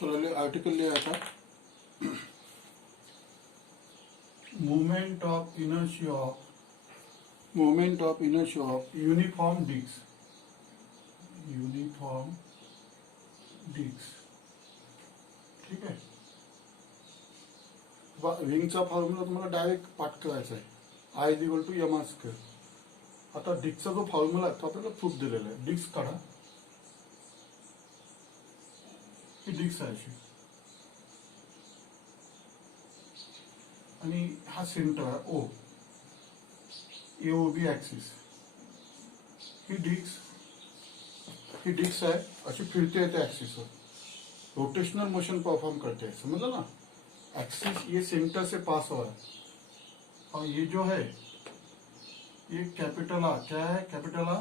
तो आर्टिकल ले आया था, Movement of inertia of moment of inertia of uniform disks. Uniform disks. ठीक है. रिंगचा फॉर्म्युला तुम्हाला डायरेक्ट पाठ करायचा आहे, I is equal to M R square. आता डिस्कचा जो फॉर्म्युला आहे तो आपल्याला प्रूफ दिलेला आहे. डिस्क काढा, ही डिस्क आहे अशी आणि हा सेंटर आहे ओ, एओबी ऍक्सिस. ही डिस्क आहे अशी फिरते येते ऍक्सिसवर, रोटेशनल मोशन परफॉर्म करते हैं, समझा ना. एक्सिस ये सेंटर से पास हो रहा है और ये जो है ये कैपिटल आ, क्या है capital R,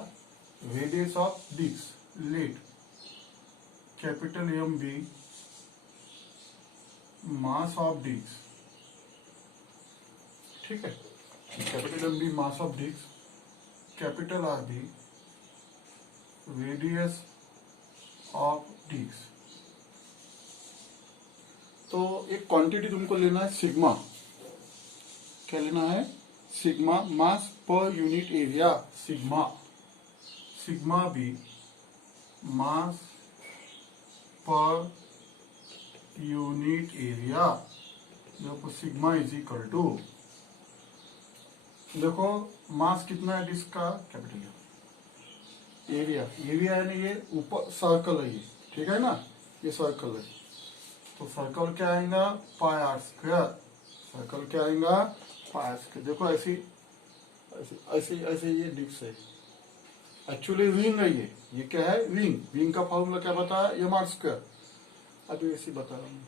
radius of disc let, capital M be mass of disc. ठीक है, capital M be mass of disc, capital R be radius of disc. तो एक क्वांटिटी तुमको लेना है सिग्मा. क्या लेना है? सिग्मा, मास पर यूनिट एरिया. सिग्मा बी मास पर यूनिट एरिया. देखो सिग्मा इज इक्वल टू, देखो मास कितना है डिस्क का, कैपिटल एरिया. एरिया है ना, ये ऊपर सर्कल है ये, ठीक है ना, ये सर्कल है. तो सर्कल क्या आएगा, पाई आर स्क्वायर. सर्कल क्या आएगा, पाई आर स्क्वायर. देखो ऐसी ऐसे ऐसे ऐसे ये डिस्क है, एक्चुअली रिंग है ये क्या है, रिंग. रिंग का फॉर्मूला क्या बताया, एम आर स्क्वायर. अभी ऐसे बता रहा हूँ.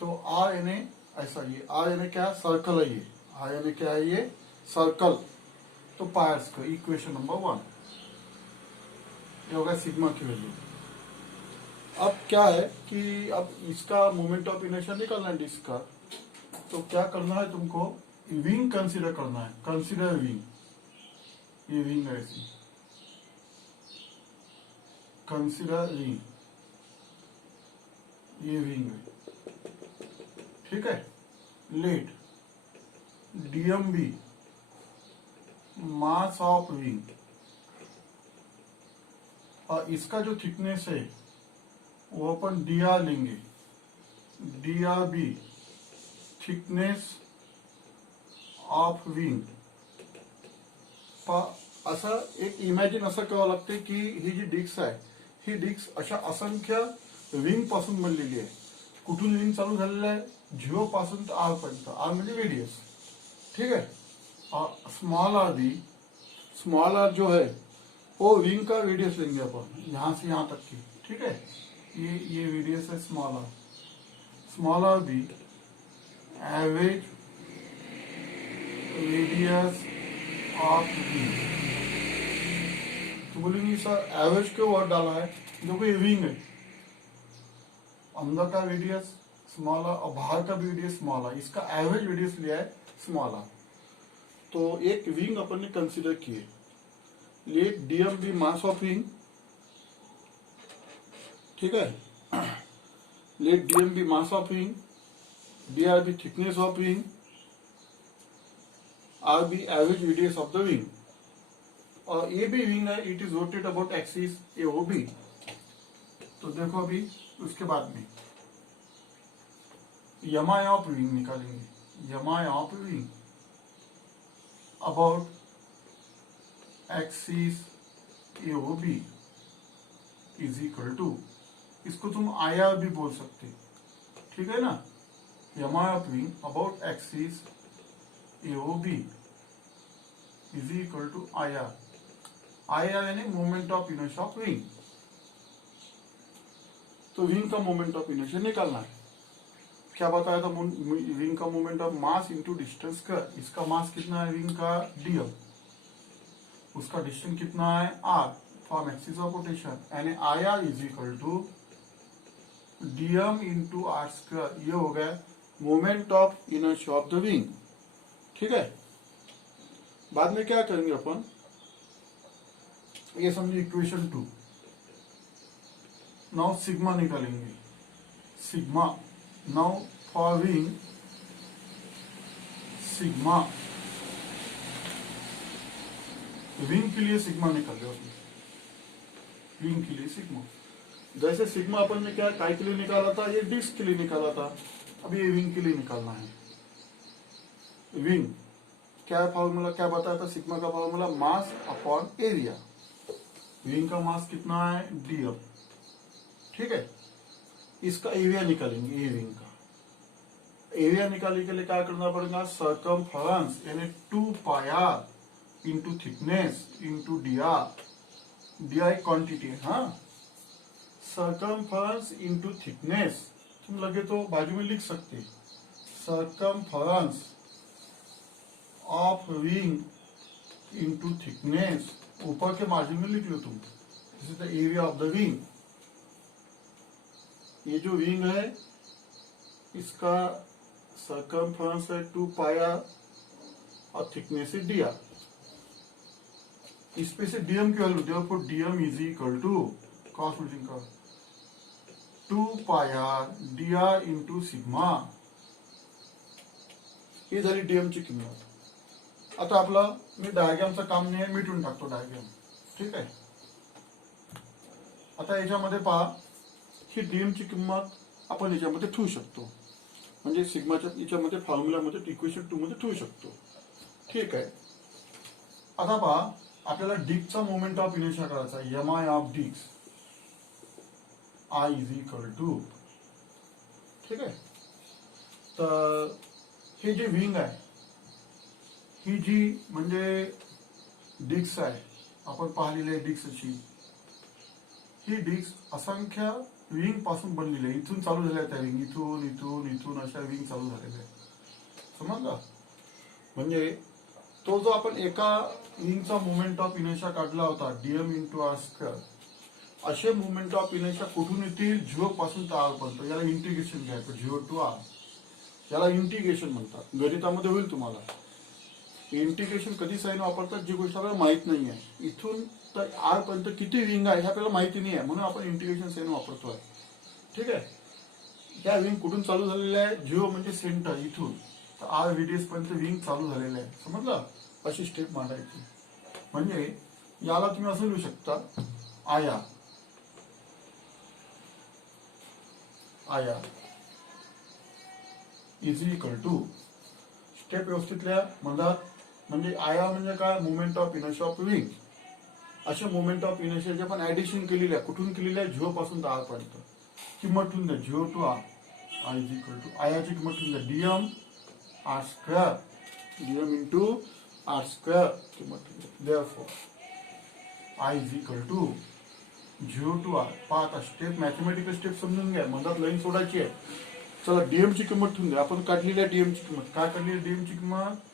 तो आर एन ए ऐसा, ये आर एन ए क्या है, सर्कल है ये. आर एन ए क्या है, ये सर्कल. तो पाई आर स्क्वायर, इक्वेशन नंबर 1. ये होगा सिग्मा की वैल्यू. अब क्या है कि अब इसका मोमेंट ऑफ इनर्शिया निकालना है डिस्क का. तो क्या करना है तुमको, विंग कंसीडर करना है. कंसीडर विंग, ये विंग है ऐसी, कंसीडर विंग, ये विंग है. ठीक है, let dm be mass of wing, और इसका जो थिकनेस है वो अपन डी आर लेंगे. D R be thickness of wing. असं एक इमॅजिन असं करावं लागते की ही जी डिस्क आहे, ही डिस्क अशा असंख्य विंग पासून बनलेली आहे. कुठून विंग चालू झालेलं आहे, 0 पासून तर आर पर्यंत. आर म्हणजे रेडियस. ठीक है, और स्मॉल आर जो है वो विंग का रेडियस लेंगे अपन, यहां से यहां तक की. ठीक है, ये रेडियस है small R. Small R be average radius of wing. तो बोलेंगे सर एवरेज क्यों वर्ड डाला है, देखो ये विंग है, अंदर का रेडियस स्मॉल आर और बाहर का भी रेडियस स्मॉल आर. इसका एवरेज रेडियस लिया है स्मॉल आर. तो एक विंग अपन ने कंसीडर किए. Let DM be mass of wing. ठीक है, let DM be mass of wing, D R be thickness of wing, R be average radius of the wing. और ये भी विंग है, it is rotate about axis A O B. तो देखो अभी उसके बाद में एमआई ऑफ विंग निकालेंगे. MI of wing about axis A O B is equal to, इसको तुम आई आर भी बोल सकते. ठीक है ना, MI of wing about axis A O B is equal to I R. I R यानी moment of inertia of wing. तो विंग का मोमेंट ऑफ इनर्शिया निकालना है. क्या बताया था, विंग का moment of mass into distance का. इसका मास कितना है विंग का, डीएम. उसका डिस्टेंस कितना है, R, from axis of rotation. यानी I R is equal to DM into R square. ये हो गया moment of inertia of the wing. ठीक है, बाद में क्या करेंगे अपन, ये समझिए इक्वेशन 2. नाउ सिग्मा निकालेंगे. Sigma. Now for wing sigma, wing के लिए सिग्मा निकाल लो. विंग के लिए सिग्मा, जैसे सिग्मा अपन ने क्या काय के लिए निकाला था, ये डिस्क के लिए निकाला था. अब ये विंग के लिए निकालना है. विंग क्या फॉर्मूला, क्या बताया था सिग्मा का formula, mass upon area. Wing का मास कितना है, dm. ठीक है, इसका एरिया निकालेंगे. ये विंग का एरिया निकालने के लिए क्या करना पड़ेगा, सर्कमफरेंस यानी 2 pi r into thickness into D एक क्वांटिटी है. हाँ, सर्कमफरेंस इंटू थिकनेस, तुम लगे तो बाजू में लिख सकते. Circumference of wing into thickness, ऊपर के मार्जिन में लिख लो तुम. This is the area of the wing. ये जो विंग है इसका सर्कमफरेंस है 2 पाई r और थिकनेस है dr. इस पे से dm की value, therefore dm is equal to cross multiplication का 2 pi r dr into sigma. ही झाली dm ची किंमत. आता आपला, मी डायग्रामचं काम नाही आहे, मिटून टाकतो डायग्राम. ठीक आहे, आता याच्यामध्ये पहा, ही डीएम ची किंमत आपण याच्यामध्ये ठेवू शकतो. म्हणजे सिग्माच्या याच्यामध्ये फॉर्म्युलामध्ये इक्वेशन 2 मध्ये ठेवू शकतो. ठीक आहे, आता पहा, आपल्याला डिस्कचा मोमेंट ऑफ इनर्शिया करायचा आहे. M I of disc I is equal to. ठीक आहे, तर हे जे विंग आहे, ही जी म्हणजे डिस्क आहे, आपण पाहिलेली आहे डिस्क अशी. ही डिस्क असंख्य विंग पासून बनलेली आहे. इथून चालू झाल्या त्या विंग, इथून इथून इथून अशा विंग चालू झालेल्या आहेत. समजला, म्हणजे तो जो आपण एका विंगचा मुवमेंट ऑफ इनर्शिया काढला होता डीएम इंटू आर स्क्वेअर, असे मुवमेंट ऑफ इनर्शिया कुठून येतील, 0 पासून तर आर पर्यंत. याला इंटिग्रेशन घ्यायचं, 0 टू आर. याला इंटिग्रेशन म्हणतात. गणितामध्ये होईल तुम्हाला. इंटिग्रेशन कधी साइन वापरतात, जी गोष्ट आपल्याला माहित नाही आहे. इथून तर आर पर्यंत किती विंग आहे हे आपल्याला माहिती नाही आहे, म्हणून आपण इंटिग्रेशन साइन वापरतोय. ठीक आहे, ह्या विंग कुठून चालू झालेल्या आहे, 0 म्हणजे सेंटर, इथून तर आर व्हीडीएस पर्यंत विंग चालू झालेले आहे. समजलं, अशी स्टेप मांडायची. म्हणजे याला तुम्ही असं लिहू शकता, आया इज इक्वल टू, स्टेप व्यवस्थित लिहा. म्हणजे आया म्हणजे काय, movement of inertia of wing. असे मुवमेंट ऑफ इनर्शियाचे आपण ऍडिशन केलेली आहे. कुठून केलेली आहे, 0 पासून तर आर पर्यंत. किंमत ठेवून द्या 0 to R. I is equal to, आयाची किंमत ठेवून द्या DM R square, DM into R square किंमत ठेवून द्या. Therefore I is equal to 0 to R. पहा आता स्टेप, मॅथमॅटिकल स्टेप समजून घ्या. मधात लाईन सोडायची आहे. चला, डीएम ची किंमत ठेवून द्या. आपण काढलेली आहे डीएम ची किंमत. काय काढली आहे डीएम ची किंमत,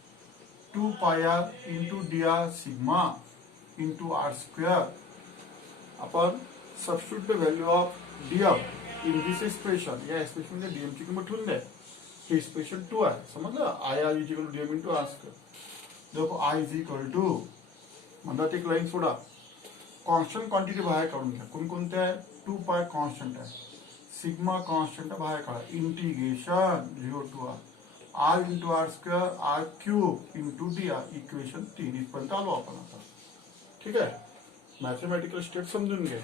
2 pi r into dr sigma into R square. आपण substitute the value of DM in this expression. या एक्सप्रेशन मध्ये डीएम ची किंमत ठेवून द्या. हे एक्सप्रेशन 2 आहे. समजलं, I R is equal to DM into R square. देखो आय इज इक्वल टू, मधात एक लाईन सोडा. कॉन्स्टंट क्वांटिटी बाहेर काढून घ्या. कोणकोणत्या आहे, 2 पाय कॉन्स्टंट आहे, सिग्मा कॉन्स्टंट बाहेर काढा. Integration 0 to R, R into R square R cube into D R. Equation 3 इथपर्यंत आलो आपण आता. ठीक आहे, मॅथमॅटिकल स्टेप समजून घ्या.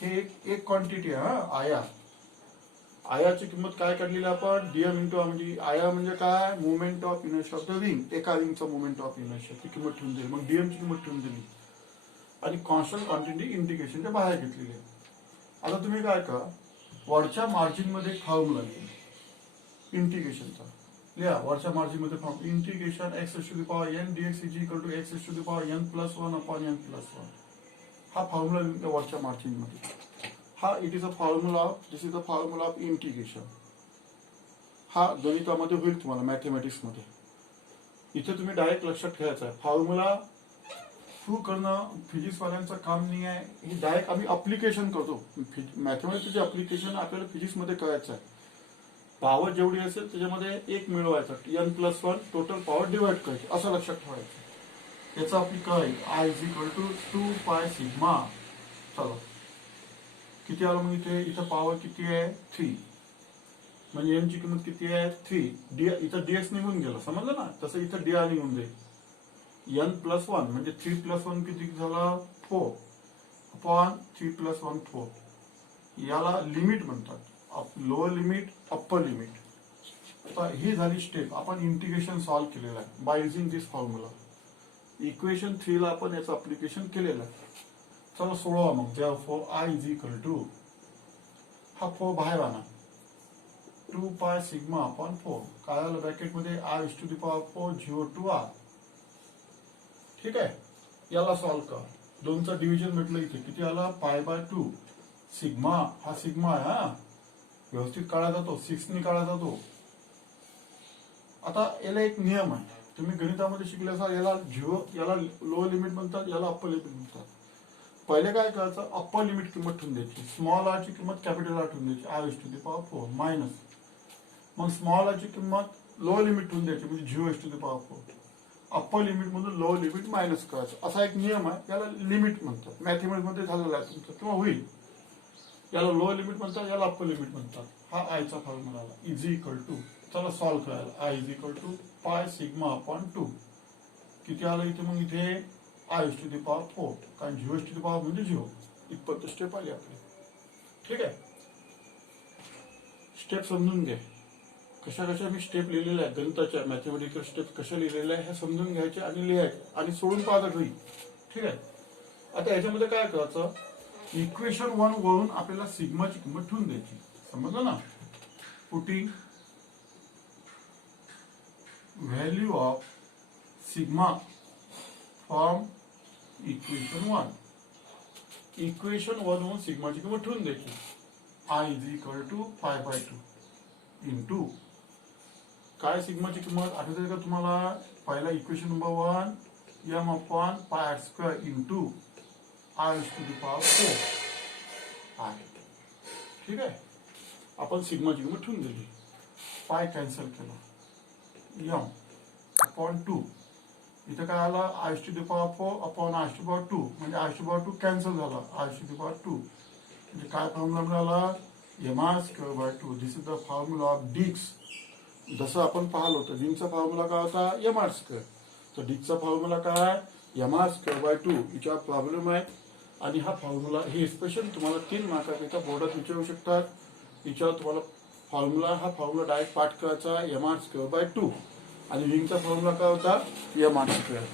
हे एक क्वांटिटी आहे. आया, आयाची किंमत काय काढलेली आपण, डीएम इंटू आर. म्हणजे आया म्हणजे काय, movement of inertia of the wing. एका विंगचा मुवमेंट ऑफ इनर्शिया, ती किंमत ठेवून दिली. मग डीएम ची किंमत ठेवून दिली आणि कॉन्स्टंट क्वांटिटी इंटिग्रेशनच्या बाहेर घेतलेली आहे. आता तुम्ही काय करा, वरच्या मार्जिन मध्ये फॉर्म्युला लिहा इंटिग्रेशनचा. लिहा वरच्या मार्जिन मध्ये form, integration X to the power N DX is equal to X to the power N plus 1 upon N plus 1. हा फॉर्म्युला लिहिला वरच्या मार्जिन मध्ये. हा it is a formula of, this is a formula of integration. हा गणितामध्ये होईल तुम्हाला, mathematics मध्ये. इथे तुम्ही डायरेक्ट लक्षात ठेवायचं आहे. फॉर्म्युला प्रूव्ह करणं फिजिक्स वाल्यांचं काम नाही आहे. हे डायरेक्ट आम्ही अप्लिकेशन करतो. मॅथमॅटिक्सचे अप्लिकेशन आपल्याला फिजिक्स मध्ये करायचं आहे. पॉवर जेवढी असेल त्याच्यामध्ये 1 मिळवायचा, N plus 1 total power divide करायची, असं लक्षात ठेवायचं. याचा आपली काय, I is equal to 2 pi sigma. चलो, किती आलं मग इथे? इथं पॉवर किती आहे? 3. म्हणजे एम ची किंमत किती आहे? 3. डी इथं डीएक्स निघून गेलं, समजलं ना? तसं इथं डी निघून जाईल. एन प्लस 1 म्हणजे 3 प्लस 1 किती झाला? 4 अपॉन 3 प्लस 1 4. याला लिमिट म्हणतात, लोअर लिमिट, अप्पर लिमिट. आता ही झाली स्टेप. आपण इंटिग्रेशन सॉल्व्ह केलेलं आहे by using this formula. Equation 3 ला आपण याचं अप्लिकेशन केलेलं आहे. चला सोडवा मग. therefore I is equal to, हा 4 बाहेर आणा, 2 पाय सिग्मा अपॉन 4. काय आलं ब्रॅकेटमध्ये? I is to the power 4 0 to R. ठीक आहे. याला सॉल्व्ह कर. 2चा डिव्हिजन म्हटलं इथे किती आला? पाय बाय 2 सिग्मा. हा सिग्मा आहे, हा व्यवस्थित काढा जातो, 6 ने काढा जातो. आता याला एक नियम आहे, तुम्ही गणितामध्ये शिकले असाल. याला याला लोअर लिमिट म्हणतात, याला अप्पर लिमिट म्हणतात. पहिले काय करायचं? अप्पर लिमिट किंमत ठेवून द्यायची. स्मॉल आर ची किंमत कॅपिटल आर ठेवून द्यायची, R is to the power 4 minus. मग स्मॉल आर ची किंमत लोअर लिमिट ठेवून द्यायची, म्हणजे 0 is to the power 4. Upper limit मधून लोअर लिमिट मायनस करायचं, असा एक नियम आहे. याला लिमिट म्हणतात. मॅथमॅटिक्स मध्ये झालेला आहे तुमचं, किंवा होईल. याला लोअर लिमिट म्हणतात, याला अप्पर लिमिट म्हणतात. हा आयचा फॉर्म्युला आला. इज इक्वल टू, चला सॉल्व्ह करायला. I is equal to pi sigma upon 2. किती आलं इथे? मग इथे I is to the power 4, कारण 0 इज टू द पॉवर म्हणजे 0. इथपर्यंत स्टेप आली आपली. ठीक आहे. स्टेप समजून घ्या. कशा कशा मी स्टेप लिहिलेल्या आहेत गणिताच्या, मॅथमॅटिकल स्टेप कशा लिहिलेल्या आहे हे समजून घ्यायचे आणि लिहायचे आणि सोडून पाहता घरी. ठीक आहे. आता याच्यामध्ये काय करायचं? इक्वेशन 1 वरून आपल्याला सिग्माची किंमत ठेवून द्यायची, समजलं ना? Putting value of sigma from equation 1. Equation 1 वरून सिग्माची किंमत ठेवून द्यायची. I is equal to pi by 2 into काय? सिग्माची किंमत आठवते का तुम्हाला? पहिला equation number 1 M upon pi R square into I is to the power 4 I. ठीक आहे. आपण सिग्माची किंमत ठेवून दिली. पाय कॅन्सल केला, एम अपॉन 2. इथं काय आला? I is to the power 4 upon I is to power 2, म्हणजे I is to power 2 cancel झाला. I is to the power 2 म्हणजे काय फॉर्म्युला मिळाला? M R square by 2. This is the formula of discs. जसं आपण पाहिलं होतं, डिंगचा फॉर्म्युला काय होता? M R square. तर डिक्सचा फॉर्म्युला काय? M R square by 2. याच्यावर प्रॉब्लेम आहे. आणि हा फॉर्म्युला हे स्पेशल तुम्हाला 3 मार्काकरिता बोर्डात विचारू शकतात. याच्यावर तुम्हाला फॉर्म्युला, हा फॉर्म्युला डायरेक्ट पाठ करायचा, एम आर स्क्वेअर बाय 2. आणि डिंगचा फॉर्म्युला काय होता? M R square.